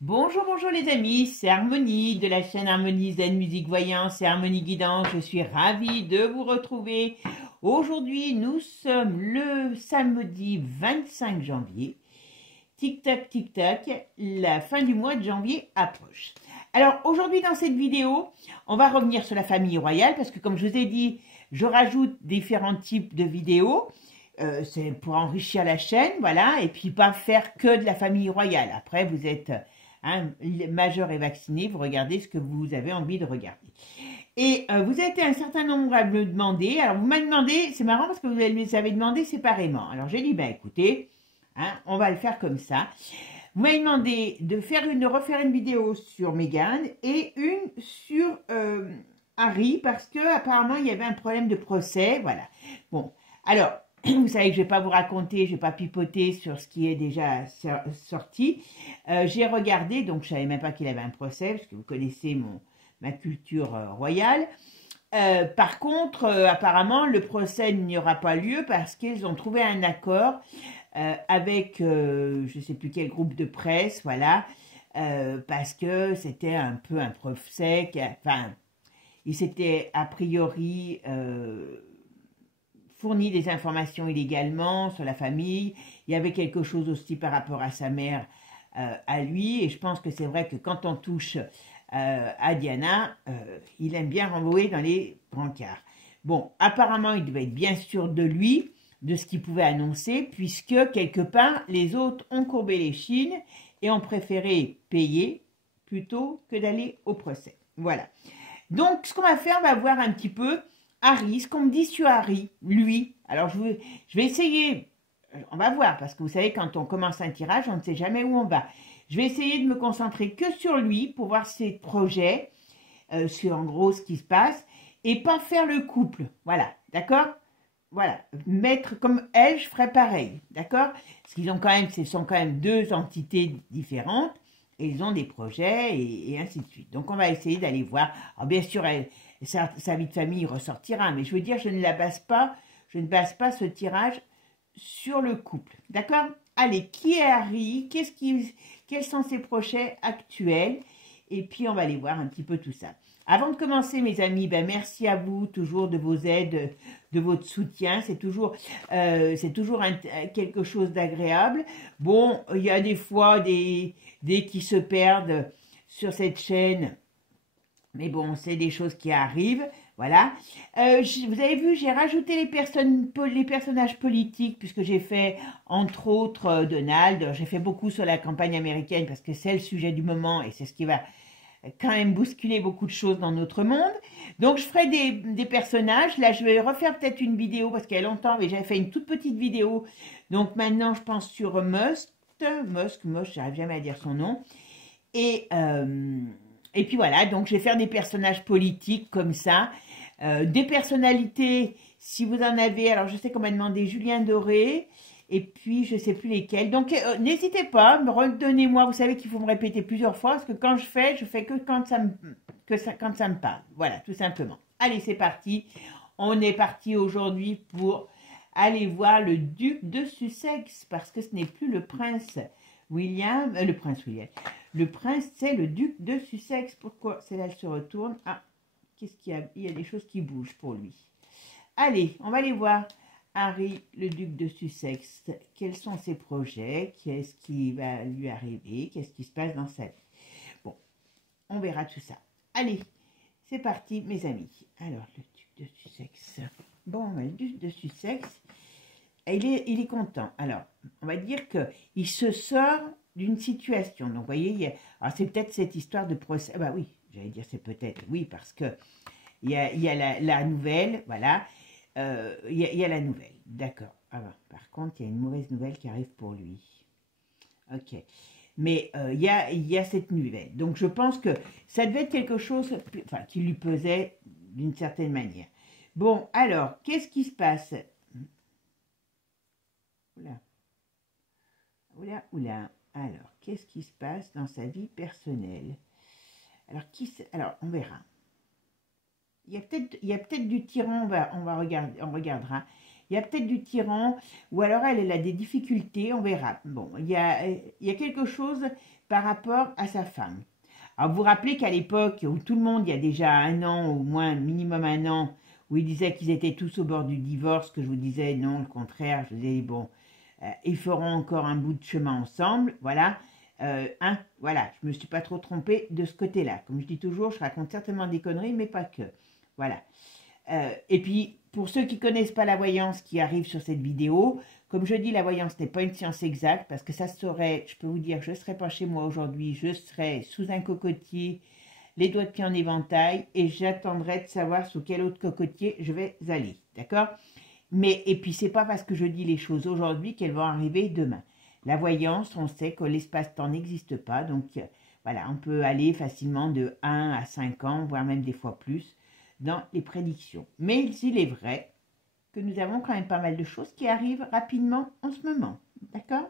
Bonjour, bonjour les amis, c'est Harmonie de la chaîne Harmonie Zen Musique Voyance et Harmonie Guidance. Je suis ravie de vous retrouver. Aujourd'hui, nous sommes le samedi 25 janvier. Tic-tac, tic-tac, la fin du mois de janvier approche. Alors aujourd'hui dans cette vidéo, on va revenir sur la famille royale parce que comme je vous ai dit, je rajoute différents types de vidéos. C'est pour enrichir la chaîne, voilà, et puis pas faire que de la famille royale. Après, vous êtes majeur et vacciné, vous regardez ce que vous avez envie de regarder. Et vous avez été un certain nombre à me demander. Alors, vous m'avez demandé, c'est marrant parce que vous les avez demandé séparément. Alors, j'ai dit, ben écoutez, on va le faire comme ça. Vous m'avez demandé de refaire une vidéo sur Meghan et une sur Harry parce que apparemment il y avait un problème de procès. Voilà. Bon, alors, vous savez que je ne vais pas vous raconter, je ne vais pas pipoter sur ce qui est déjà sorti. J'ai regardé, donc je ne savais même pas qu'il avait un procès, parce que vous connaissez ma culture royale. Par contre, apparemment, le procès n'y aura pas lieu parce qu'ils ont trouvé un accord avec, je ne sais plus quel groupe de presse, voilà, parce que c'était un peu un procès, enfin, il s'était a priori fourni des informations illégalement sur la famille. Il y avait quelque chose aussi par rapport à sa mère, à lui. Et je pense que c'est vrai que quand on touche à Diana, il aime bien renvoyer dans les brancards. Bon, apparemment, il devait être bien sûr de lui, de ce qu'il pouvait annoncer, puisque quelque part, les autres ont courbé les chines et ont préféré payer plutôt que d'aller au procès. Voilà. Donc, ce qu'on va faire, on va voir un petit peu Harry, ce qu'on me dit sur Harry, lui. Alors, je vais essayer, on va voir, parce que vous savez, quand on commence un tirage, on ne sait jamais où on va. Je vais essayer de me concentrer que sur lui pour voir ses projets, sur en gros ce qui se passe, et pas faire le couple. Voilà, d'accord? Voilà, mettre comme elle, je ferais pareil, d'accord? Parce qu'ils ont quand même, ce sont quand même deux entités différentes, et ils ont des projets, et ainsi de suite. Donc, on va essayer d'aller voir. Alors, bien sûr, sa vie de famille ressortira, mais je veux dire, je ne base pas ce tirage sur le couple, d'accord? Allez, qui est Harry? Quels sont ses projets actuels? Et puis, on va aller voir un petit peu tout ça. Avant de commencer, mes amis, ben, merci à vous toujours de vos aides, de votre soutien. C'est toujours quelque chose d'agréable. Bon, il y a des fois des qui se perdent sur cette chaîne. Mais bon, c'est des choses qui arrivent, voilà. Vous avez vu, j'ai rajouté les personnages politiques, puisque j'ai fait, entre autres, Donald. J'ai fait beaucoup sur la campagne américaine, parce que c'est le sujet du moment, et c'est ce qui va quand même bousculer beaucoup de choses dans notre monde. Donc, je ferai des personnages. Là, je vais refaire peut-être une vidéo, parce qu'il y a longtemps, mais j'avais fait une toute petite vidéo. Donc, maintenant, je pense sur Musk, j'arrive jamais à dire son nom. Et puis voilà, donc je vais faire des personnages politiques comme ça, des personnalités, si vous en avez. Alors je sais qu'on m'a demandé Julien Doré, et puis je ne sais plus lesquels. Donc n'hésitez pas, redonnez-moi, vous savez qu'il faut me répéter plusieurs fois, parce que quand je fais que quand ça me parle. Voilà, tout simplement. Allez, c'est parti. On est parti aujourd'hui pour aller voir le duc de Sussex, parce que ce n'est plus le prince William, Le prince, c'est le duc de Sussex. Pourquoi celle-là, elle se retourne? Ah, qu'est-ce qu'il y a? Il y a des choses qui bougent pour lui. Allez, on va aller voir Harry, le duc de Sussex. Quels sont ses projets? Qu'est-ce qui va lui arriver? Qu'est-ce qui se passe dans sa vie? Bon, on verra tout ça. Allez, c'est parti, mes amis. Alors, le duc de Sussex. Bon, le duc de Sussex, il est content. Alors, on va dire qu'il se sort d'une situation. Donc, vous voyez, alors c'est peut-être cette histoire de procès. Ah bah oui, j'allais dire c'est peut-être, oui, parce que il y a la nouvelle, voilà. Il y a la nouvelle, d'accord. Ah bah, par contre, il y a une mauvaise nouvelle qui arrive pour lui. Ok. Mais il y a cette nouvelle. Donc, je pense que ça devait être quelque chose qui lui pesait d'une certaine manière. Bon, alors, qu'est-ce qui se passe? Oula. Oula, oula. Alors, qu'est-ce qui se passe dans sa vie personnelle? Alors, on verra. Il y a peut-être du tyran, on regardera. Il y a peut-être du tyran, ou alors elle a des difficultés, on verra. Bon, il y a quelque chose, par rapport à sa femme. Alors, vous vous rappelez qu'à l'époque où tout le monde, il y a déjà 1 an, au moins minimum 1 an, où ils disaient qu'ils étaient tous au bord du divorce, que je vous disais non, le contraire, je disais bon, ils feront encore un bout de chemin ensemble, voilà. Voilà, je me suis pas trop trompée de ce côté-là. Comme je dis toujours, je raconte certainement des conneries, mais pas que. Voilà. Et puis, pour ceux qui connaissent pas la voyance qui arrive sur cette vidéo, comme je dis, la voyance n'est pas une science exacte, parce que ça serait, je peux vous dire, je ne serais pas chez moi aujourd'hui, je serais sous un cocotier, les doigts de pied en éventail, et j'attendrai de savoir sous quel autre cocotier je vais aller, d'accord? Mais, et puis, c'est pas parce que je dis les choses aujourd'hui qu'elles vont arriver demain. La voyance, on sait que l'espace-temps n'existe pas, donc voilà, on peut aller facilement de 1 à 5 ans, voire même des fois plus, dans les prédictions. Mais il est vrai que nous avons quand même pas mal de choses qui arrivent rapidement en ce moment, d'accord?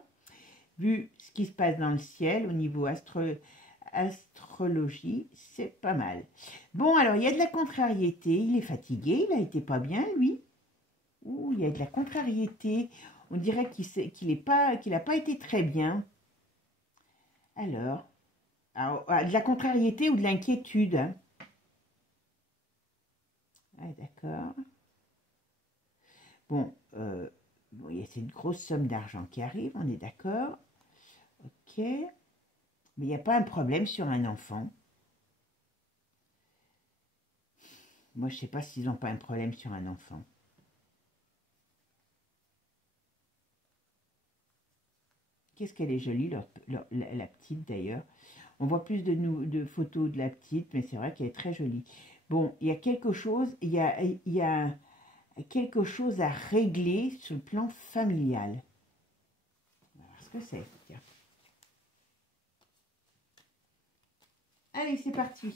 Vu ce qui se passe dans le ciel au niveau astrologie, c'est pas mal. Bon, alors, il y a de la contrariété, il est fatigué, il a été pas bien, lui. Ouh, il y a de la contrariété, on dirait qu'il n'a pas été très bien. Alors, de la contrariété ou de l'inquiétude, hein. Ah, d'accord. Bon, bon, il y a cette grosse somme d'argent qui arrive, on est d'accord. Ok. Mais il n'y a pas un problème sur un enfant. Moi, je ne sais pas s'ils n'ont pas un problème sur un enfant. Qu'est-ce qu'elle est jolie, la petite d'ailleurs. On voit plus de photos de la petite, mais c'est vrai qu'elle est très jolie. Bon, il y a quelque chose, il y a quelque chose à régler sur le plan familial. On va voir ce que c'est. Tiens. Allez, c'est parti.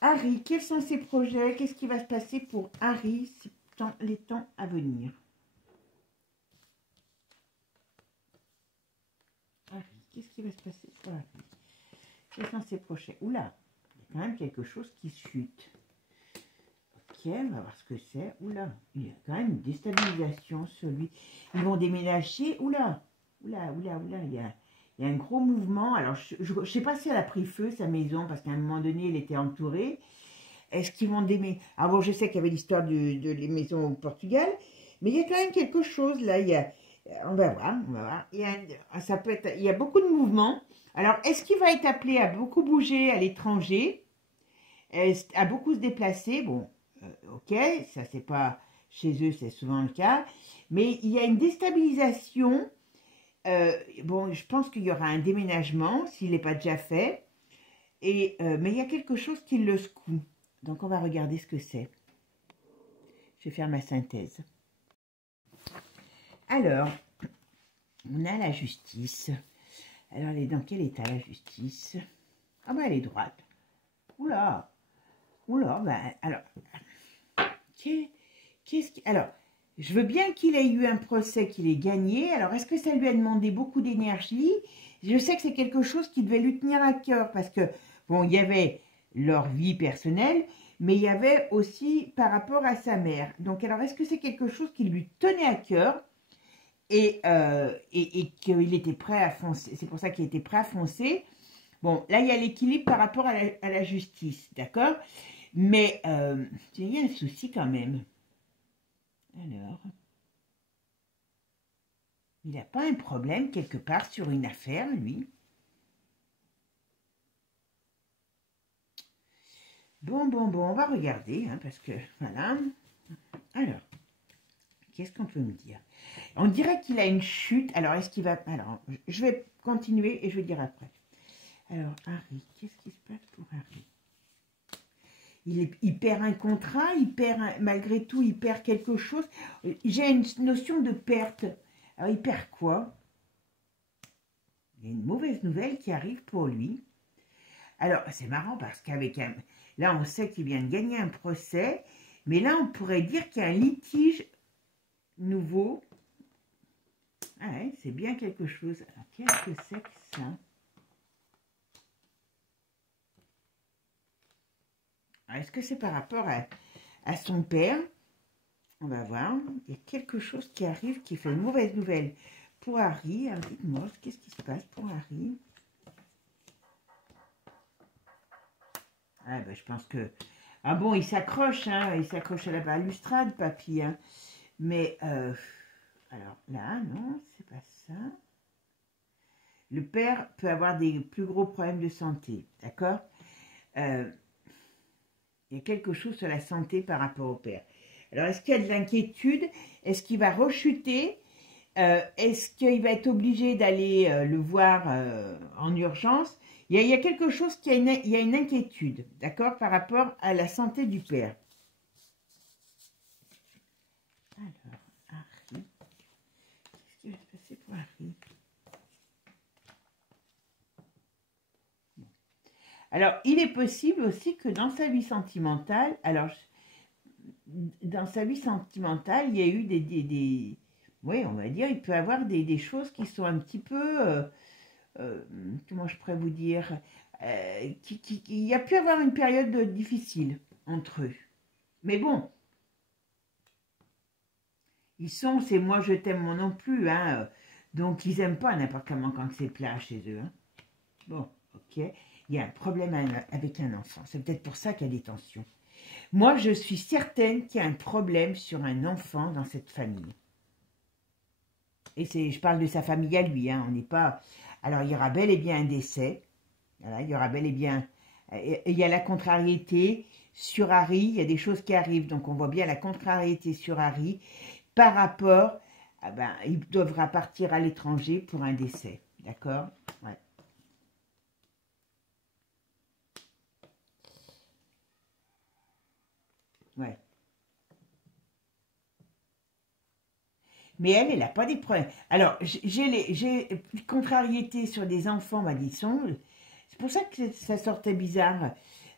Harry, quels sont ses projets? Qu'est-ce qui va se passer pour Harry dans les temps à venir? Harry, qu'est-ce qui va se passer pour Harry? Quels sont ses projets? Oula, il y a quand même quelque chose qui chute. Ok, on va voir ce que c'est. Oula, il y a quand même une déstabilisation sur lui. Ils vont déménager. Oula, il y a un gros mouvement. Alors, je ne sais pas si elle a pris feu, sa maison, parce qu'à un moment donné, elle était entourée. Est-ce qu'ils vont déménager? Ah bon, je sais qu'il y avait l'histoire de les maisons au Portugal, mais il y a quand même quelque chose là. On va voir, on va voir. Ça peut être, il y a beaucoup de mouvements. Alors, est-ce qu'il va être appelé à beaucoup bouger à l'étranger, à beaucoup se déplacer? Bon, ok, ça c'est pas chez eux, c'est souvent le cas, mais il y a une déstabilisation. Bon, je pense qu'il y aura un déménagement s'il n'est pas déjà fait, mais il y a quelque chose qui le secoue. Donc on va regarder ce que c'est. Je vais faire ma synthèse. Alors, on a la justice. Alors, elle est dans quel état la justice? Ah ben, elle est droite. Oula, ben, alors, alors, je veux bien qu'il ait eu un procès qu'il ait gagné. Alors, est-ce que ça lui a demandé beaucoup d'énergie? Je sais que c'est quelque chose qui devait lui tenir à cœur parce que, bon, il y avait leur vie personnelle, mais il y avait aussi par rapport à sa mère. Donc, alors, est-ce que c'est quelque chose qui lui tenait à cœur et qu'il était prêt à foncer? C'est pour ça qu'il était prêt à foncer. Bon, là, il y a l'équilibre par rapport à la justice, d'accord? Mais il y a un souci quand même. Alors, il n'a pas un problème quelque part sur une affaire, lui? Bon, on va regarder, hein, parce que, voilà. Alors, qu'est-ce qu'on peut me dire? On dirait qu'il a une chute. Alors, est-ce qu'il va... Alors, je vais continuer et je vais dire après. Alors, Harry, qu'est-ce qui se passe pour Harry? Il perd un contrat, malgré tout, il perd quelque chose. J'ai une notion de perte. Alors, il perd quoi? Il y a une mauvaise nouvelle qui arrive pour lui. Alors, c'est marrant parce qu'avec un... Là, on sait qu'il vient de gagner un procès, mais là, on pourrait dire qu'il y a un litige nouveau. Ah ouais, c'est bien quelque chose. Alors, qu'est-ce que c'est que ça? Est-ce que c'est par rapport à son père? On va voir. Il y a quelque chose qui arrive qui fait une mauvaise nouvelle pour Harry. Alors, dites-moi, qu'est-ce qui se passe pour Harry? Ah, ben, je pense que... Ah bon, il s'accroche à la balustrade, papy, hein. Mais, alors là, non, c'est pas ça. Le père peut avoir des plus gros problèmes de santé, d'accord? Il y a quelque chose sur la santé par rapport au père. Alors, est-ce qu'il y a de l'inquiétude? Est-ce qu'il va rechuter? Est-ce qu'il va être obligé d'aller le voir en urgence? Il y a quelque chose il y a une inquiétude, d'accord, par rapport à la santé du père. Alors, Harry, qu'est-ce qui va se passer pour Harry? Alors, il est possible aussi que dans sa vie sentimentale, dans sa vie sentimentale, il y a eu oui, on va dire, il peut avoir des choses qui sont un petit peu, comment je pourrais vous dire, il y a pu avoir une période difficile entre eux. Mais bon, c'est moi je t'aime moi non plus, hein, donc ils n'aiment pas n'importe comment quand c'est plat chez eux. Hein. Bon, ok, il y a un problème avec un enfant, c'est peut-être pour ça qu'il y a des tensions. Moi, je suis certaine qu'il y a un problème sur un enfant dans cette famille. Et je parle de sa famille à lui, hein, on n'est pas... Alors, il y aura bel et bien un décès, voilà, il y aura bel et bien... Il y a la contrariété sur Harry, il y a des choses qui arrivent, donc on voit bien la contrariété sur Harry par rapport... Ah ben, il devra partir à l'étranger pour un décès, d'accord? Ouais. Ouais. Mais elle n'a pas des problèmes. Alors, j'ai contrariété sur des enfants, m'a dit son. C'est pour ça que ça sortait bizarre.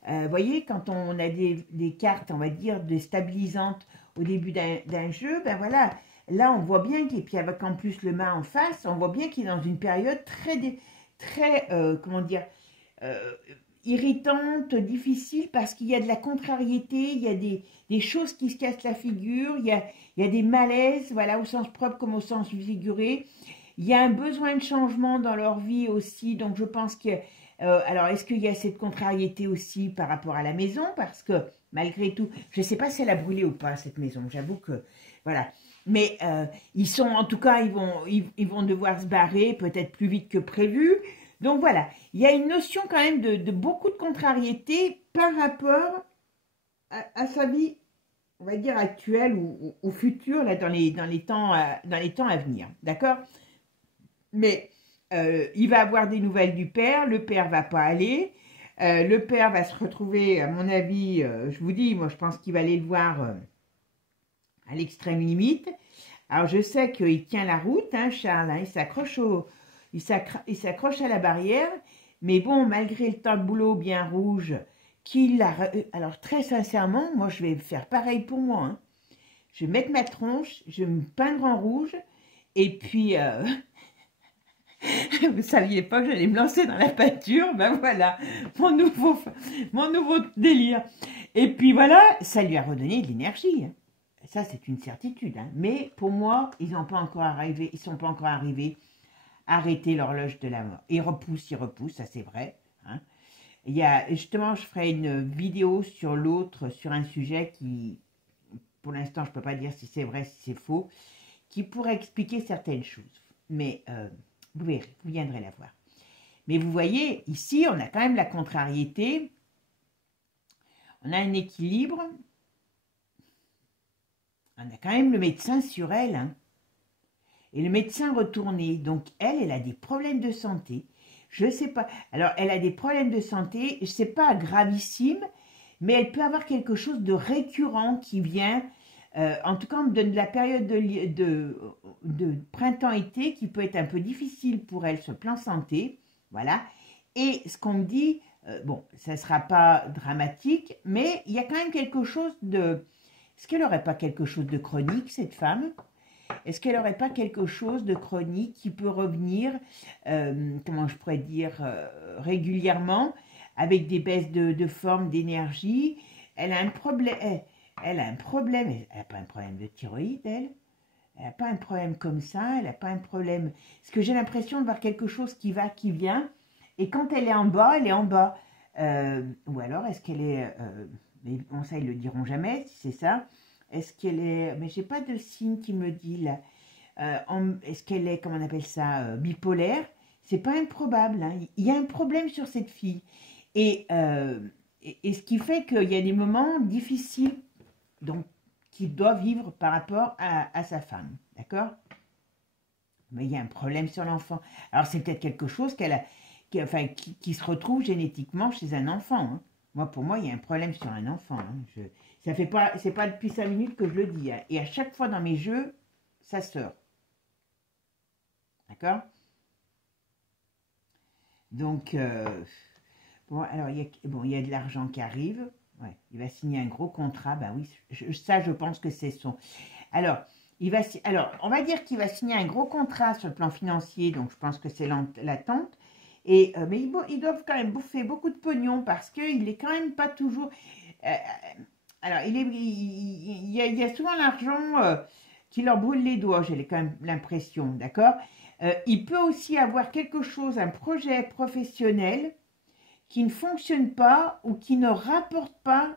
Vous voyez, quand on a des cartes, on va dire, déstabilisantes au début d'un jeu, ben voilà, là on voit bien qu'il, puis avec en plus le mât en face, on voit bien qu'il est dans une période très comment dire, euh, irritante, difficile, parce qu'il y a de la contrariété, il y a des choses qui se cassent la figure, il y a des malaises, voilà, au sens propre comme au sens figuré. Il y a un besoin de changement dans leur vie aussi, donc je pense que... alors, est-ce qu'il y a cette contrariété aussi par rapport à la maison? Parce que, malgré tout, je ne sais pas si elle a brûlé ou pas, cette maison, j'avoue que... Voilà. Mais ils sont, en tout cas, ils vont devoir se barrer peut-être plus vite que prévu. Donc voilà, il y a une notion quand même de beaucoup de contrariété par rapport à sa vie, on va dire, actuelle ou future, là, dans les temps à venir. D'accord? Mais il va avoir des nouvelles du père, le père va pas aller, le père va se retrouver, à mon avis, je vous dis, moi je pense qu'il va aller le voir à l'extrême limite. Alors je sais qu'il tient la route, hein, Charles, hein, il s'accroche à la barrière, mais bon, malgré le tas de boulot bien rouge alors très sincèrement, moi je vais faire pareil pour moi. Hein. Je vais mettre ma tronche, je vais me peindre en rouge, et puis vous saviez pas que j'allais me lancer dans la peinture, ben voilà, mon nouveau délire. Et puis voilà, ça lui a redonné de l'énergie. Hein. Ça, c'est une certitude. Hein. Mais pour moi, ils sont pas encore arrivés à arrêter l'horloge de la mort. Ils repoussent, ça c'est vrai. Hein. Justement, je ferai une vidéo sur l'autre, sur un sujet qui, pour l'instant, je ne peux pas dire si c'est vrai, si c'est faux, qui pourrait expliquer certaines choses. Mais vous verrez, vous viendrez la voir. Mais vous voyez, ici, on a quand même la contrariété. On a un équilibre. On a quand même le médecin sur elle. Hein. Et le médecin retourné. Donc, elle a des problèmes de santé. Je ne sais pas. Alors, elle a des problèmes de santé. Ce n'est pas gravissime, mais elle peut avoir quelque chose de récurrent qui vient. En tout cas, on me donne la période de printemps-été qui peut être un peu difficile pour elle sur le plan santé. Voilà. Et ce qu'on me dit, bon, ça ne sera pas dramatique, mais il y a quand même quelque chose de... Est-ce qu'elle n'aurait pas quelque chose de chronique, cette femme? Est-ce qu'elle n'aurait pas quelque chose de chronique qui peut revenir, comment je pourrais dire, régulièrement, avec des baisses de forme, d'énergie? Elle a un problème, elle n'a pas un problème de thyroïde, elle n'a pas un problème comme ça, elle n'a pas un problème... Parce que j'ai l'impression de voir quelque chose qui va, qui vient, et quand elle est en bas, elle est en bas. Ou alors, est-ce qu'elle est... mais bon, ça, ils le diront jamais, si c'est ça. Est-ce qu'elle est... Mais j'ai pas de signe qui me dit, là. Est-ce qu'elle est, comment on appelle ça, bipolaire? C'est pas improbable, hein. Il y a un problème sur cette fille. Et, et ce qui fait qu'il y a des moments difficiles donc, qu'il doit vivre par rapport à sa femme. D'accord? Mais il y a un problème sur l'enfant. Alors, c'est peut-être quelque chose qui se retrouve génétiquement chez un enfant. Hein. Moi, pour moi, il y a un problème sur un enfant. Hein. Ça fait pas, c'est pas depuis 5 minutes que je le dis. Hein. Et à chaque fois dans mes jeux, ça sort. D'accord? Donc, bon, alors, il y a de l'argent qui arrive. Ouais, il va signer un gros contrat. Ben oui, ça, je pense que c'est son. Alors, on va dire qu'il va signer un gros contrat sur le plan financier. Donc, je pense que c'est l'attente. Et, mais ils doivent quand même bouffer beaucoup de pognon parce qu'il est quand même pas toujours. Alors, il y a souvent l'argent qui leur brûle les doigts, j'ai quand même l'impression, d'accord? Il peut aussi avoir quelque chose, un projet professionnel qui ne fonctionne pas ou qui ne rapporte pas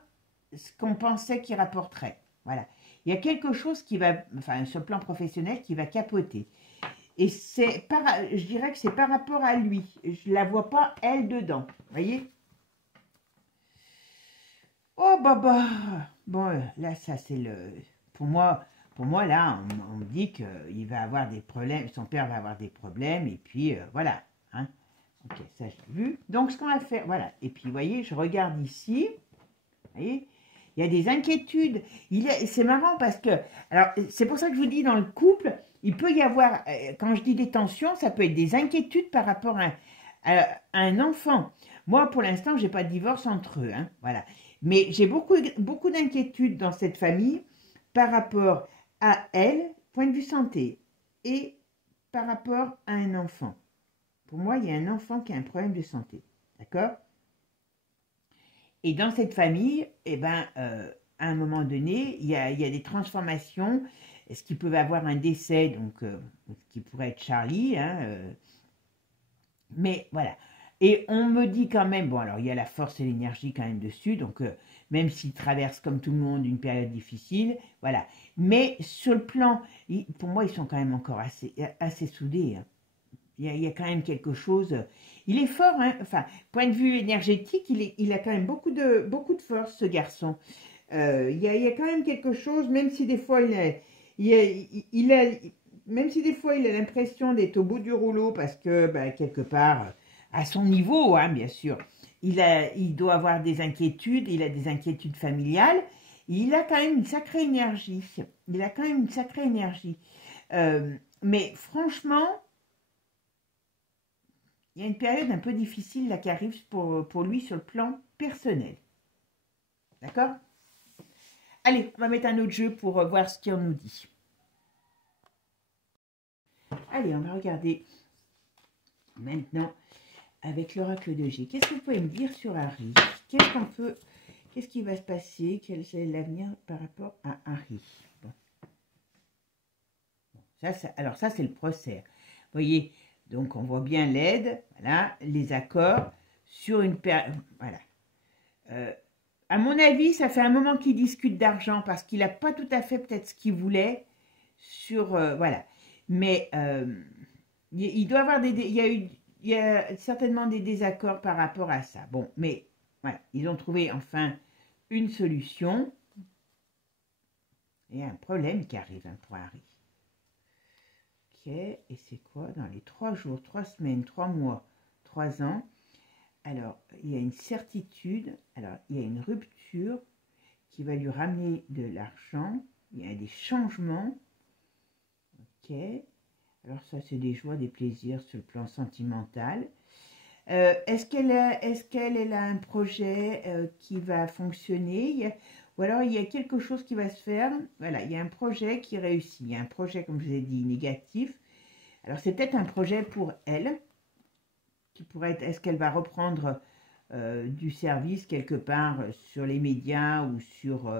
ce qu'on pensait qu'il rapporterait. Voilà. Il y a quelque chose qui va, enfin, sur le plan professionnel, qui va capoter. Et je dirais que c'est par rapport à lui. Je ne la vois pas, elle, dedans. Vous voyez? Oh, bah. Bon, là, ça, c'est le... Pour moi, là, on me dit qu'il va avoir des problèmes, son père va avoir des problèmes, et puis, voilà. Hein. Ok, ça, j'ai vu. Donc, ce qu'on va faire, voilà. Et puis, vous voyez, je regarde ici. Vous voyez? Il y a des inquiétudes. C'est marrant parce que... Alors, c'est pour ça que je vous dis, dans le couple, il peut y avoir... Quand je dis des tensions, ça peut être des inquiétudes par rapport à un enfant. Moi, pour l'instant, je n'ai pas de divorce entre eux. Hein, voilà. Mais j'ai beaucoup d'inquiétudes dans cette famille par rapport à elle, point de vue santé, et par rapport à un enfant. Pour moi, il y a un enfant qui a un problème de santé. D'accord? Et dans cette famille, eh ben, à un moment donné, il y a des transformations. Est-ce qu'il peut avoir un décès, donc, qui pourrait être Charlie, hein, mais voilà. Et on me dit quand même, bon alors il y a la force et l'énergie quand même dessus, donc même s'il traverse comme tout le monde une période difficile, voilà. Mais sur le plan, pour moi ils sont quand même encore assez soudés. Hein. Il y a quand même quelque chose. Il est fort, hein. Enfin, point de vue énergétique, il a quand même beaucoup de force, ce garçon. Il y a quand même quelque chose, même si des fois même si des fois il a l'impression d'être au bout du rouleau, parce que bah, quelque part, à son niveau, hein, bien sûr, il doit avoir des inquiétudes, il a des inquiétudes familiales. Il a quand même une sacrée énergie. Il a quand même une sacrée énergie. Mais franchement, il y a une période un peu difficile là qui arrive pour lui sur le plan personnel. D'accord? Allez, on va mettre un autre jeu pour voir ce qu'on nous dit. Allez, on va regarder maintenant avec l'oracle de G. Qu'est-ce que vous pouvez me dire sur Harry? Qu'est-ce qui va se passer? Quel est l'avenir par rapport à Harry? Bon. Alors ça, c'est le procès. Vous voyez, donc on voit bien l'aide, voilà, les accords sur une période. Voilà. À mon avis, ça fait un moment qu'il discute d'argent parce qu'il n'a pas tout à fait peut-être ce qu'il voulait sur... voilà. Mais il doit avoir il y a certainement des désaccords par rapport à ça. Bon, mais voilà, ils ont trouvé enfin une solution. Et un problème qui arrive hein, pour Harry. Ok, et c'est quoi? Dans les 3 jours, 3 semaines, 3 mois, 3 ans. Alors, il y a une certitude, alors il y a une rupture qui va lui ramener de l'argent. Il y a des changements. Ok. Alors ça, c'est des joies, des plaisirs sur le plan sentimental. Est-ce qu'elle a un projet qui va fonctionner ou alors il y a quelque chose qui va se faire. Voilà, il y a un projet qui réussit. Il y a un projet, comme je vous ai dit, négatif. Alors c'est peut-être un projet pour elle qui pourrait être, est-ce qu'elle va reprendre du service quelque part sur les médias ou sur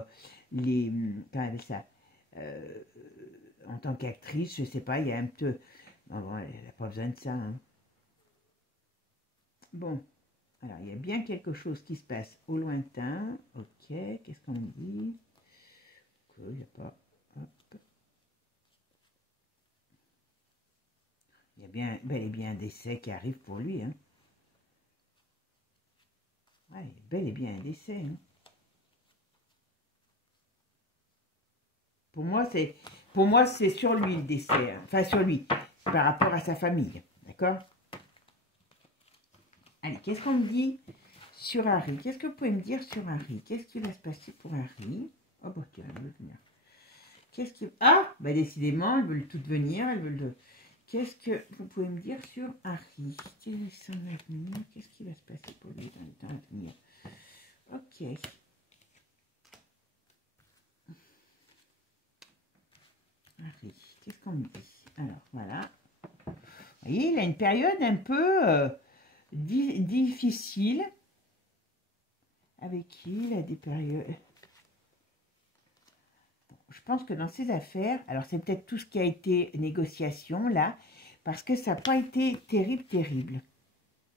les... Comment ça en tant qu'actrice, je ne sais pas, il y a un peu... Bon, elle n'a pas besoin de ça. Hein. Bon. Alors, il y a bien quelque chose qui se passe au lointain. Ok, qu'est-ce qu'on me dit? Il n'y a pas... Hop. Il y a bien, bel et bien un décès qui arrive pour lui. Hein. Ouais, bel et bien un décès. Hein. Pour moi, c'est sur lui le décès. Hein. Enfin, sur lui, par rapport à sa famille. D'accord? Allez, qu'est-ce qu'on me dit sur Harry? Qu'est-ce que vous pouvez me dire sur Harry? Qu'est-ce qui va se passer pour Harry? Oh, bah, tiens, elle veut venir. Qu'est-ce qui... Ah, bah, décidément, elles veulent toutes venir. Elles veulent... Qu'est-ce que vous pouvez me dire sur Harry? Quel est son avenir? Qu'est-ce qui va se passer pour lui dans le temps à venir? Ok. Harry, qu'est-ce qu'on me dit? Alors, voilà. Vous voyez, il a une période un peu difficile. Avec qui il a des périodes... Bon, je pense que dans ses affaires, alors c'est peut-être tout ce qui a été négociation, là, parce que ça n'a pas été terrible, terrible.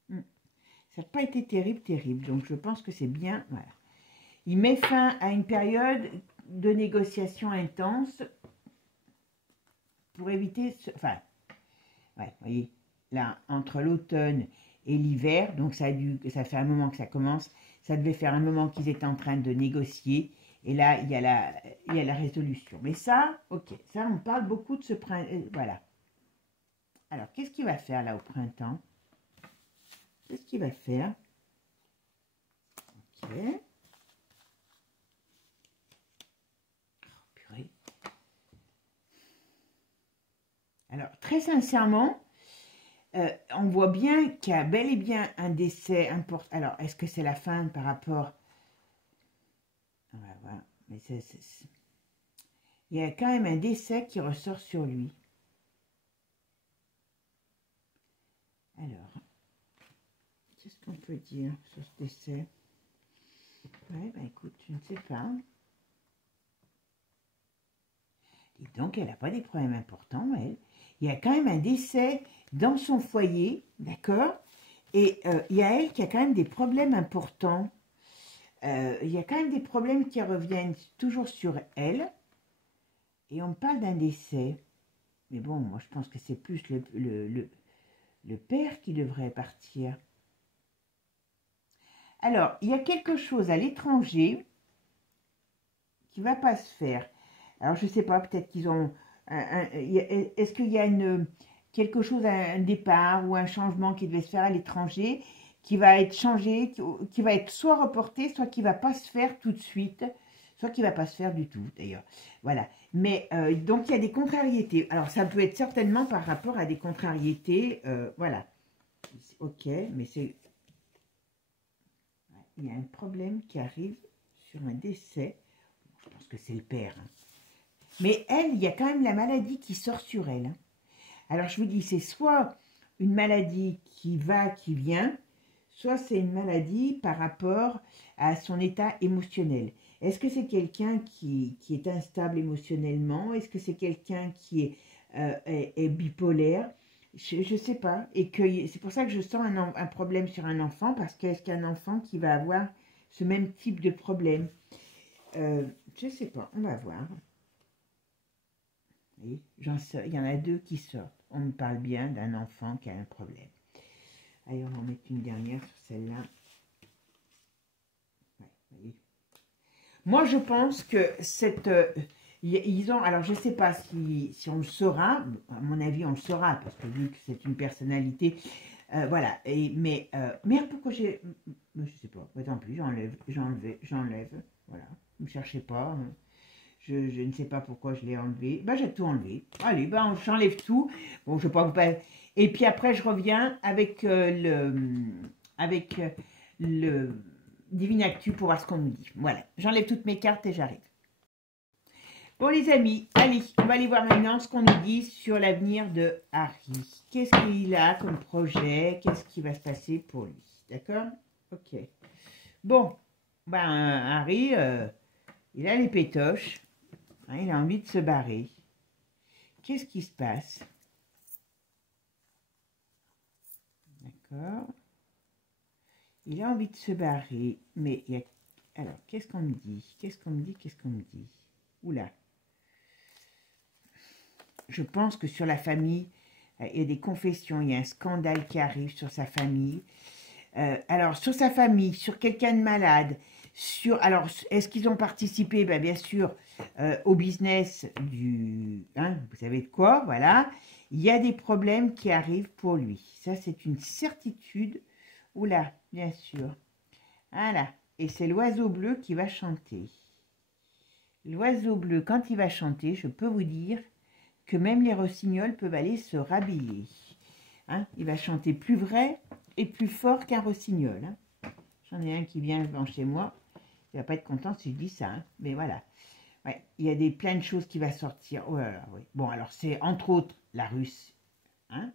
Ça n'a pas été terrible, terrible. Donc, je pense que c'est bien, voilà. Il met fin à une période de négociation intense pour éviter... Enfin, ouais, vous voyez, là, entre l'automne et l'hiver, donc ça fait un moment que ça commence, ça devait faire un moment qu'ils étaient en train de négocier, et là, il y a la résolution. Mais ça, ok, ça, on parle beaucoup de ce printemps, voilà. Alors, qu'est-ce qu'il va faire, là, au printemps? Qu'est-ce qu'il va faire? Ok. Oh, purée. Alors, très sincèrement, on voit bien qu'il y a bel et bien un décès important. Alors, est-ce que c'est la fin par rapport... On va voir. Mais il y a quand même un décès qui ressort sur lui. Alors, qu'est-ce qu'on peut dire sur ce décès? Ouais, ben écoute, je ne sais pas. Et donc, elle n'a pas des problèmes importants, elle. Il y a quand même un décès dans son foyer, d'accord? Et il y a elle qui a quand même des problèmes importants. Il y a quand même des problèmes qui reviennent toujours sur elle. Et on me parle d'un décès. Mais bon, moi je pense que c'est plus le père qui devrait partir. Alors, il y a quelque chose à l'étranger qui ne va pas se faire. Alors, je ne sais pas, peut-être qu'ils ont... Est-ce qu'il y a quelque chose, un départ ou un changement qui devait se faire à l'étranger qui va être changé, qui va être soit reporté, soit qui ne va pas se faire tout de suite, soit qui ne va pas se faire du tout, d'ailleurs. Voilà. Mais, donc, il y a des contrariétés. Alors, ça peut être certainement par rapport à des contrariétés, voilà. Ok, mais c'est... Il y a un problème qui arrive sur un décès. Je pense que c'est le père. Hein. Mais elle, il y a quand même la maladie qui sort sur elle. Hein. Alors, je vous dis, c'est soit une maladie qui va, qui vient, soit c'est une maladie par rapport à son état émotionnel. Est-ce que c'est quelqu'un qui est instable émotionnellement? Est-ce que c'est quelqu'un qui est bipolaire? Je ne sais pas. Et que c'est pour ça que je sens un problème sur un enfant, parce que est-ce qu'un enfant qui va avoir ce même type de problème? Je ne sais pas, on va voir. Il y en a deux qui sortent. On me parle bien d'un enfant qui a un problème. Allez, on va en mettre une dernière sur celle-là. Ouais, moi, je pense que cette... ils ont... Alors, je ne sais pas si on le saura. À mon avis, on le saura, parce que vu que c'est une personnalité... voilà. Mais, merde, pourquoi j'ai... Je ne sais pas. Tant pis, j'enlève. Voilà. Ne me cherchez pas. Je ne sais pas pourquoi je l'ai enlevé. Ben, j'ai tout enlevé. Allez, ben, j'enlève tout. Bon, je ne vais pas vous parler. Et puis après, je reviens avec le Divinactu pour voir ce qu'on nous dit. Voilà, j'enlève toutes mes cartes et j'arrive. Bon, les amis, allez, on va aller voir maintenant ce qu'on nous dit sur l'avenir de Harry. Qu'est-ce qu'il a comme projet? Qu'est-ce qui va se passer pour lui? D'accord? Ok. Bon, ben, Harry, il a les pétoches. Il a envie de se barrer. Qu'est-ce qui se passe? D'accord. Il a envie de se barrer, mais il y a... Alors, qu'est-ce qu'on me dit? Qu'est-ce qu'on me dit? Qu'est-ce qu'on me dit? Oula. Je pense que sur la famille, il y a des confessions, il y a un scandale qui arrive sur sa famille. Alors, sur sa famille, sur quelqu'un de malade, alors, est-ce qu'ils ont participé? Ben, bien sûr, au business du... Hein, vous savez de quoi, voilà. Il y a des problèmes qui arrivent pour lui. Ça, c'est une certitude. Oula, bien sûr. Voilà. Et c'est l'oiseau bleu qui va chanter. L'oiseau bleu, quand il va chanter, je peux vous dire que même les rossignols peuvent aller se rhabiller. Hein, il va chanter plus vrai et plus fort qu'un rossignol. Hein. J'en ai un qui vient devant chez moi. Il va pas être content si je dis ça. Hein, mais voilà. Ouais, il y a plein de choses qui vont sortir. Oh là là, oui. Bon, alors c'est entre autres la Russie. Hein,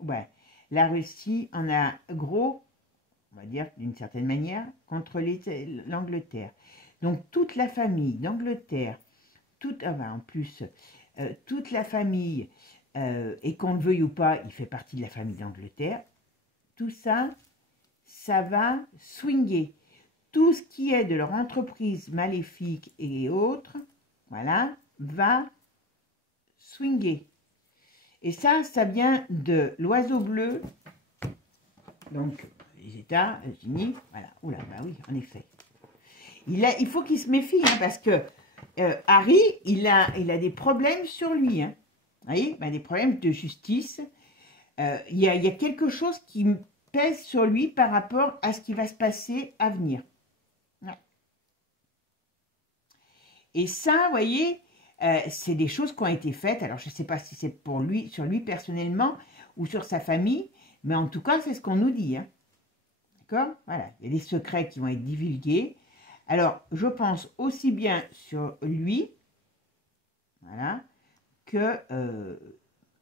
ouais. La Russie en a gros, on va dire d'une certaine manière, contre l'Angleterre. Donc toute la famille d'Angleterre, en plus, toute la famille, et qu'on le veuille ou pas, il fait partie de la famille d'Angleterre, tout ça, ça va swinguer. Tout ce qui est de leur entreprise maléfique et autres, voilà, va swinguer. Et ça vient de l'oiseau bleu, donc les États-Unis, voilà, oula, bah oui, en effet. Il faut qu'il se méfie, hein, parce que Harry, il a des problèmes sur lui, hein. Vous voyez, bah, des problèmes de justice. Il y a quelque chose qui pèse sur lui par rapport à ce qui va se passer à venir. Ouais. Et ça, vous voyez, c'est des choses qui ont été faites. Alors, je ne sais pas si c'est pour lui, sur lui personnellement ou sur sa famille, mais en tout cas, c'est ce qu'on nous dit. Hein. D'accord? Voilà, il y a des secrets qui vont être divulgués. Alors, je pense aussi bien sur lui, voilà, que,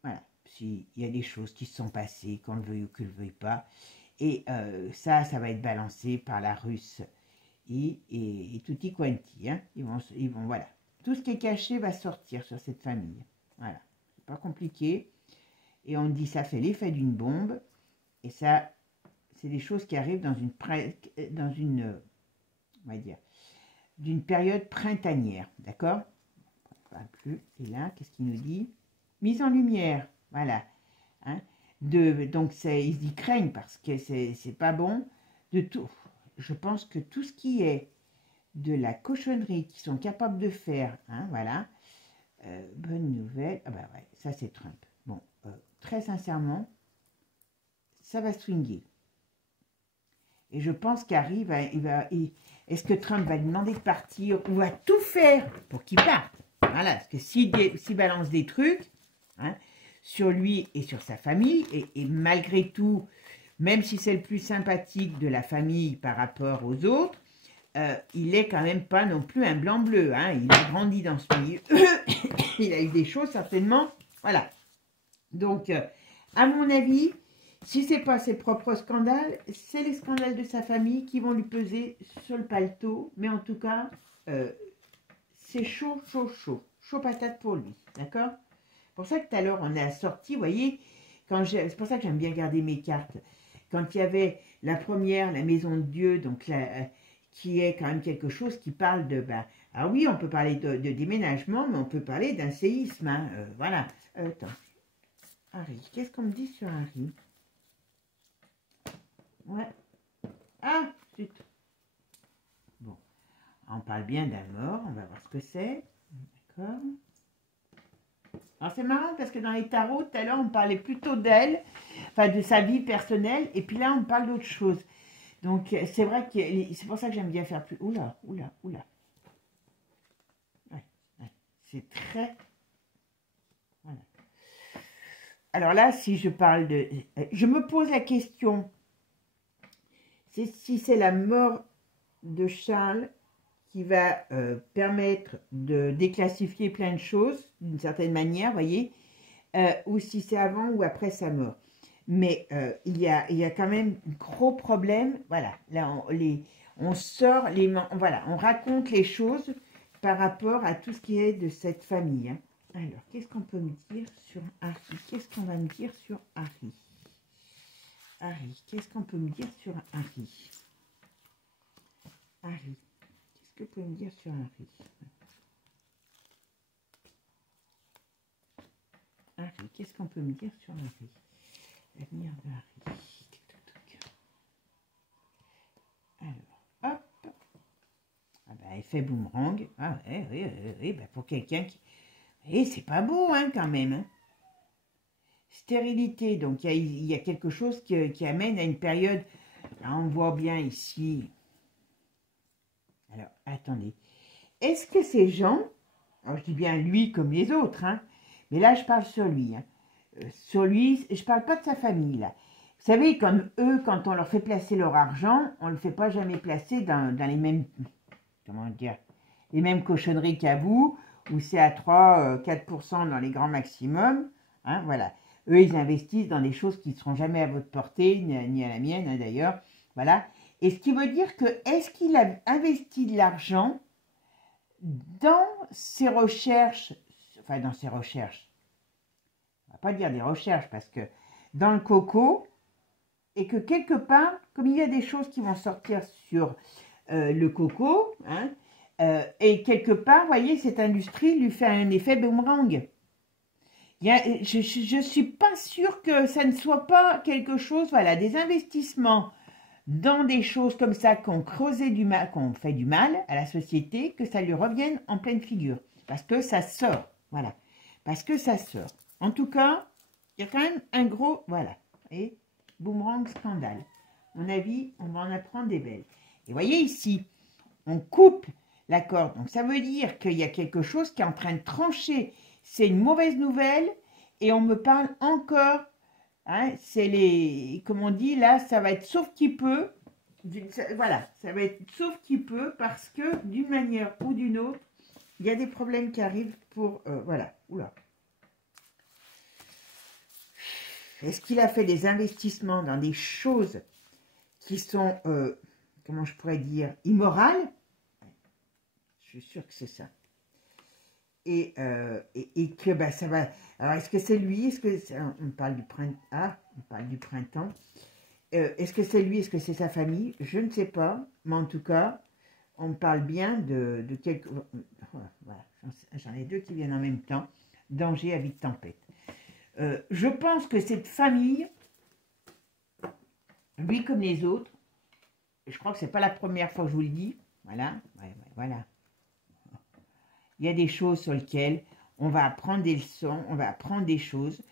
voilà, s'il y a des choses qui se sont passées, qu'on le veuille ou qu'on ne le veuille pas, et ça va être balancé par la Russe et tutti quanti, hein. Ils vont, voilà. Tout ce qui est caché va sortir sur cette famille. Voilà, c'est pas compliqué. Et on dit ça fait l'effet d'une bombe, et ça, c'est des choses qui arrivent dans une on va dire, d'une période printanière, d'accord? Plus. Et là, qu'est-ce qu'il nous dit? Mise en lumière, voilà. Hein? Donc, ils y craignent parce que c'est pas bon de tout. Je pense que tout ce qui est de la cochonnerie qu'ils sont capables de faire, hein, voilà. Bonne nouvelle. Ah bah ouais, ça c'est Trump. Bon, très sincèrement, ça va swinguer. Et je pense qu'Harry est-ce que Trump va lui demander de partir ou va tout faire pour qu'il parte? Voilà, parce que s'il balance des trucs, hein, sur lui et sur sa famille, et malgré tout, même si c'est le plus sympathique de la famille par rapport aux autres, il est quand même pas non plus un blanc-bleu. Hein, il a grandi dans ce milieu. Il a eu des choses certainement. Voilà. Donc, à mon avis, si ce n'est pas ses propres scandales, c'est les scandales de sa famille qui vont lui peser sur le paletot. Mais en tout cas, c'est chaud, chaud, chaud. Chaud patate pour lui. D'accord? C'est pour ça que tout à l'heure, on a sorti, vous voyez, c'est pour ça que j'aime bien garder mes cartes. Quand il y avait la première, la maison de Dieu, donc qui est quand même quelque chose qui parle de... ah oui, on peut parler de déménagement, mais on peut parler d'un séisme. Hein, voilà. Attends. Harry, qu'est-ce qu'on me dit sur Harry? Ouais. Ah, zut. Bon, on parle bien d'un mort, on va voir ce que c'est. D'accord. Alors c'est marrant parce que dans les tarots, tout à l'heure, on parlait plutôt d'elle, enfin de sa vie personnelle, et puis là, on parle d'autre chose. Donc c'est vrai que c'est pour ça que j'aime bien faire plus... Oula, oula, oula. Ouais, ouais. C'est très... Voilà. Alors là, si je parle de... Je me pose la question, si c'est la mort de Charles qui va permettre de déclassifier plein de choses, d'une certaine manière, voyez, ou si c'est avant ou après sa mort. Mais il y a quand même un gros problème. Voilà, là, on sort les... Voilà, on raconte les choses par rapport à tout ce qui est de cette famille. Hein. Alors, qu'est-ce qu'on peut me dire sur Harry? Qu'est-ce qu'on va me dire sur Harry? Harry, qu'est-ce qu'on peut me dire sur Harry? Harry, qu'est-ce que vous pouvez me dire sur Harry? Harry, qu'est-ce qu'on peut me dire sur Harry? L'avenir de Harry. Alors, hop. Ah bah, effet boomerang. Ah ouais, oui, oui, bah pour quelqu'un qui... Et c'est pas beau, hein, quand même. Hein. Stérilité, donc il y a quelque chose qui amène à une période... Là, on voit bien ici... Alors, attendez. Est-ce que ces gens... Alors, je dis bien lui comme les autres, hein, mais là, je parle sur lui. Hein. Sur lui, je parle pas de sa famille, là. Vous savez, comme eux, quand on leur fait placer leur argent, on ne le fait pas jamais placer dans les mêmes... Comment dire? Les mêmes cochonneries qu'à vous, où c'est à 3-4% dans les grands maximums. Hein, voilà. Eux, ils investissent dans des choses qui ne seront jamais à votre portée, ni à la mienne, hein, d'ailleurs. Voilà. Et ce qui veut dire que, est-ce qu'il a investi de l'argent dans ses recherches, enfin dans ses recherches, on va pas dire des recherches, parce que dans le coco, et que quelque part, comme il y a des choses qui vont sortir sur le coco, hein, et quelque part, vous voyez, cette industrie lui fait un effet boomerang. Je ne suis pas sûre que ça ne soit pas quelque chose, voilà, des investissements dans des choses comme ça qu'on creusé du mal, qu'on fait du mal à la société, que ça lui revienne en pleine figure. Parce que ça sort, voilà. Parce que ça sort. En tout cas, il y a quand même un gros, voilà. Et boomerang scandale. À mon avis, on va en apprendre des belles. Et voyez ici, on coupe la corde. Donc ça veut dire qu'il y a quelque chose qui est en train de trancher. C'est une mauvaise nouvelle et on me parle encore. Hein, c'est les, comme on dit là, ça va être sauf qui peut. Voilà, ça va être sauf qui peut parce que d'une manière ou d'une autre, il y a des problèmes qui arrivent pour, voilà, oula. Est-ce qu'il a fait des investissements dans des choses qui sont, comment je pourrais dire, immorales? Je suis sûre que c'est ça. Et que bah, ça va... Alors, est-ce que c'est lui? Est-ce que on parle du printemps? Ah, on parle du printemps. Est-ce que c'est lui? Est-ce que c'est sa famille? Je ne sais pas. Mais en tout cas, on parle bien de quelques... Voilà, j'en ai deux qui viennent en même temps. Danger à vie de tempête. Je pense que cette famille, lui comme les autres, je crois que c'est pas la première fois que je vous le dis. Voilà, voilà. Il y a des choses sur lesquelles on va apprendre des leçons, on va apprendre des choses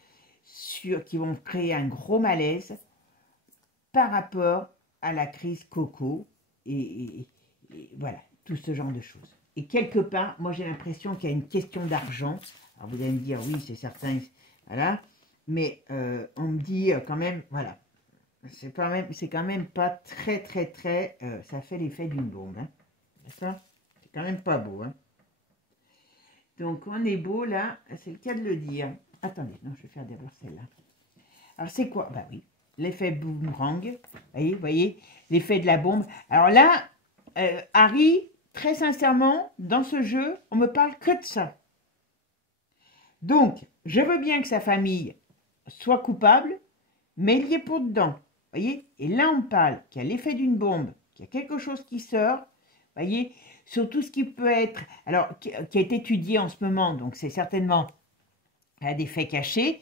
qui vont créer un gros malaise par rapport à la crise coco et voilà, tout ce genre de choses. Et quelque part, moi j'ai l'impression qu'il y a une question d'argent. Alors vous allez me dire, oui, c'est certain, voilà, mais on me dit quand même, voilà, c'est quand même pas très, ça fait l'effet d'une bombe, hein. D'accord? C'est quand même pas beau, hein. Donc, on est beau, là, c'est le cas de le dire. Attendez, non, je vais faire d'abord celle-là. Alors, c'est quoi? Bah oui, l'effet boomerang. Vous voyez, l'effet de la bombe. Alors là, Harry, très sincèrement, dans ce jeu, on me parle que de ça. Donc, je veux bien que sa famille soit coupable, mais il y est pour dedans. Vous voyez? Et là, on parle qu'il y a l'effet d'une bombe, qu'il y a quelque chose qui sort. Vous voyez? Sur tout ce qui peut être, alors qui est étudié en ce moment, donc c'est certainement des faits cachés,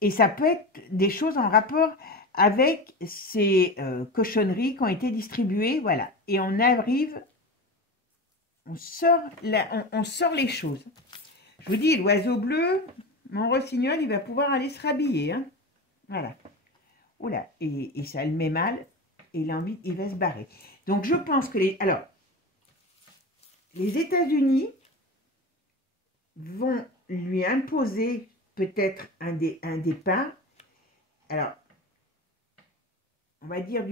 et ça peut être des choses en rapport avec ces cochonneries qui ont été distribuées, voilà, et on arrive, on sort les choses. Je vous dis, l'oiseau bleu, mon rossignol, il va pouvoir aller se rhabiller, hein, voilà, oula, et ça le met mal, et il va se barrer. Donc je pense que alors, les États-Unis vont lui imposer peut-être un départ. Alors, on va dire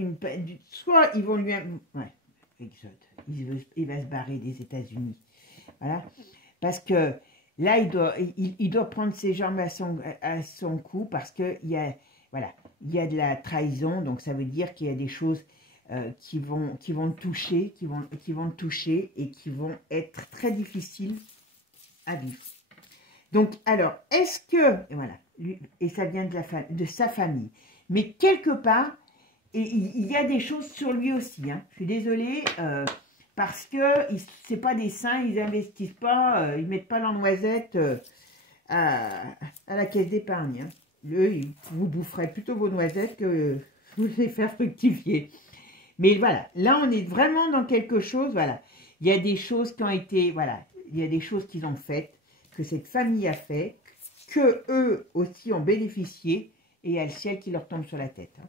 soit ils vont lui... Ouais, exode. Il va se barrer des États-Unis. Voilà. Parce que là, il doit prendre ses jambes à son cou parce qu'il y a, voilà, il y a de la trahison. Donc, ça veut dire qu'il y a des choses... qui vont le toucher, qui vont le toucher et qui vont être très difficiles à vivre. Donc, alors, est-ce que, et voilà, et ça vient de sa famille, mais quelque part, et il y a des choses sur lui aussi. Hein. Je suis désolée, parce que c'est pas des saints, ils investissent pas, ils mettent pas leur noisette à la caisse d'épargne. Hein. Vous boufferez plutôt vos noisettes que vous les faire fructifier. Mais voilà, là on est vraiment dans quelque chose, voilà. Il y a des choses qui ont été, voilà, il y a des choses qu'ils ont faites, que cette famille a fait, que eux aussi ont bénéficié, et il y a le ciel qui leur tombe sur la tête. Hein.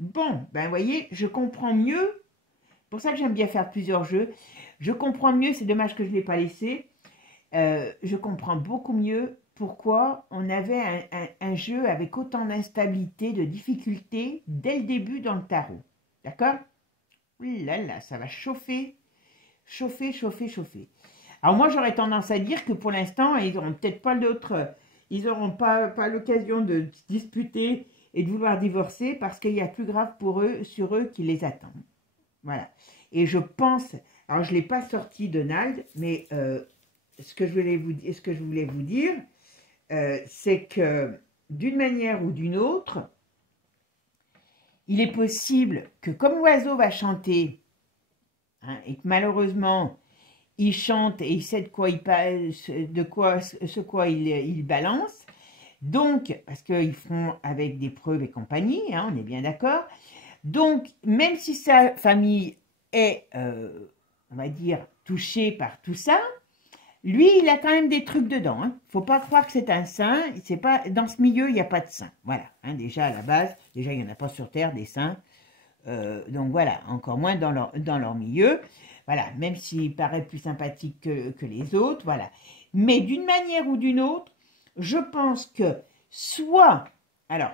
Bon, ben vous voyez, je comprends mieux, pour ça que j'aime bien faire plusieurs jeux, je comprends mieux, c'est dommage que je ne l'ai pas laissé, je comprends beaucoup mieux pourquoi on avait un jeu avec autant d'instabilité, de difficultés, dès le début dans le tarot. D'accord? Oui, là, ça va chauffer, chauffer, chauffer, chauffer. Alors moi, j'aurais tendance à dire que pour l'instant, ils n'auront peut-être pas l'autre, ils n'auront pas l'occasion de se disputer et de vouloir divorcer parce qu'il y a plus grave pour eux, sur eux qui les attend. Voilà. Et je pense, alors je ne l'ai pas sorti Donald, mais ce que je voulais vous dire, c'est que d'une manière ou d'une autre, il est possible que comme l'oiseau va chanter, hein, et que malheureusement, il chante et il sait de quoi il balance, donc, parce qu'ils font avec des preuves et compagnie, hein, on est bien d'accord, donc, même si sa famille est, on va dire, touchée par tout ça, lui, il a quand même des trucs dedans. Il ne faut pas croire que c'est un saint. Dans ce milieu, il n'y a pas de saint. Voilà. Hein, déjà, à la base, il n'y en a pas sur Terre des saints. Donc voilà, encore moins dans leur milieu. Voilà, même s'il paraît plus sympathique que les autres. Voilà. Mais d'une manière ou d'une autre, je pense que soit... Alors,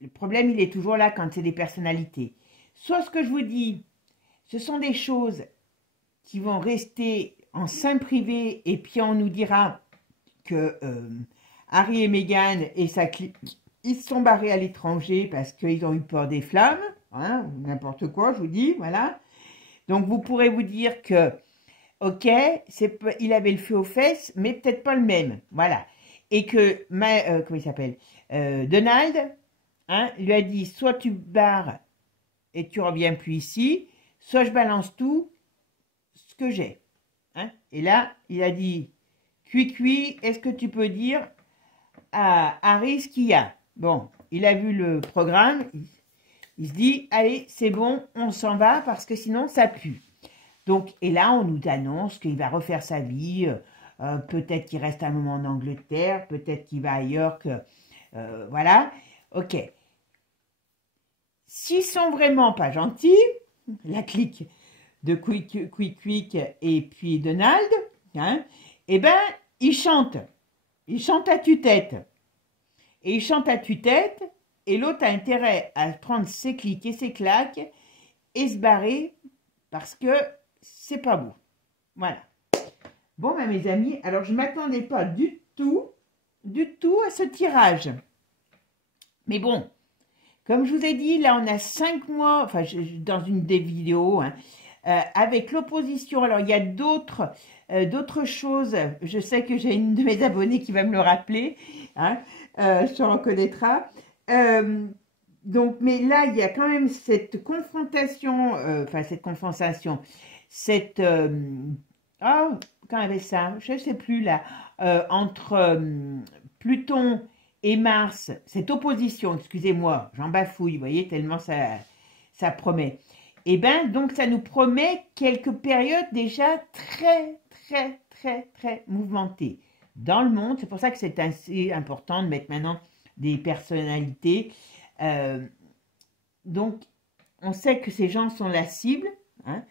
le problème, il est toujours là quand c'est des personnalités. Soit ce que je vous dis, ce sont des choses qui vont rester en sein privé, et puis on nous dira que Harry et Meghan et ils se sont barrés à l'étranger parce qu'ils ont eu peur des flammes, hein, n'importe quoi, je vous dis, voilà. Donc vous pourrez vous dire que, ok, il avait le feu aux fesses, mais peut-être pas le même, voilà. Et que, comment il s'appelle, Donald, hein, lui a dit, soit tu barres et tu reviens plus ici, soit je balance tout ce que j'ai. Hein? Et là, il a dit, cuit, est-ce que tu peux dire à Harry ce qu'il y a? Bon, il a vu le programme, il se dit, allez, c'est bon, on s'en va parce que sinon ça pue. Donc, et là, on nous annonce qu'il va refaire sa vie, peut-être qu'il reste un moment en Angleterre, peut-être qu'il va ailleurs, voilà, ok. S'ils sont vraiment pas gentils, la clique de Quick et puis Donald, hein, eh ben, ils chantent à tue-tête. Et ils chantent à tue-tête, et l'autre a intérêt à prendre ses clics et ses claques et se barrer parce que c'est pas beau. Voilà. Bon, ben, mes amis, alors je ne m'attendais pas du tout à ce tirage. Mais bon, comme je vous ai dit, là, on a 5 mois, enfin, dans une des vidéos, hein, avec l'opposition. Alors, il y a d'autres choses. Je sais que j'ai une de mes abonnées qui va me le rappeler. Hein, se reconnaîtra. Donc, mais là, il y a quand même cette confrontation, quand avait ça, je ne sais plus là, entre Pluton et Mars, cette opposition, excusez-moi, j'en bafouille, vous voyez, tellement ça promet. Et bien, donc, ça nous promet quelques périodes déjà très, très, très, très mouvementées dans le monde. C'est pour ça que c'est assez important de mettre maintenant des personnalités. Donc, on sait que ces gens sont la cible, hein,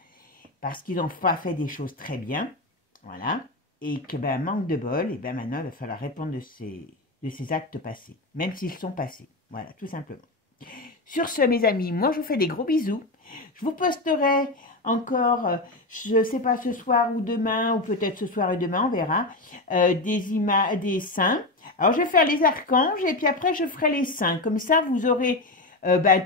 parce qu'ils n'ont pas fait des choses très bien, voilà, et que, ben, manque de bol, et ben maintenant, il va falloir répondre de ces actes passés, même s'ils sont passés, voilà, tout simplement. Sur ce, mes amis, moi, je vous fais des gros bisous. Je vous posterai encore, je ne sais pas, ce soir ou demain, ou peut-être ce soir et demain, on verra, des saints. Alors, je vais faire les archanges, et puis après, je ferai les saints. Comme ça, vous aurez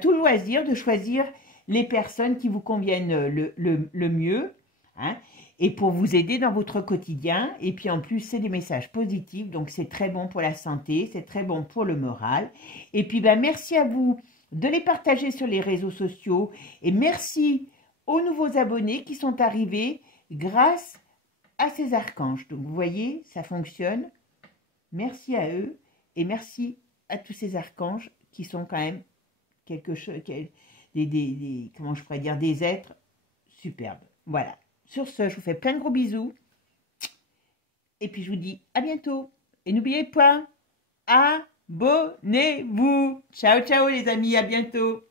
tout le loisir de choisir les personnes qui vous conviennent le mieux, hein, et pour vous aider dans votre quotidien. Et puis, en plus, c'est des messages positifs, donc c'est très bon pour la santé, c'est très bon pour le moral. Et puis, ben, merci à vous de les partager sur les réseaux sociaux. Et merci aux nouveaux abonnés qui sont arrivés grâce à ces archanges. Donc vous voyez, ça fonctionne. Merci à eux et merci à tous ces archanges qui sont quand même quelque chose, comment je pourrais dire, des êtres superbes. Voilà. Sur ce, je vous fais plein de gros bisous. Et puis je vous dis à bientôt. Et n'oubliez pas, abonnez-vous. Ciao, ciao les amis, à bientôt.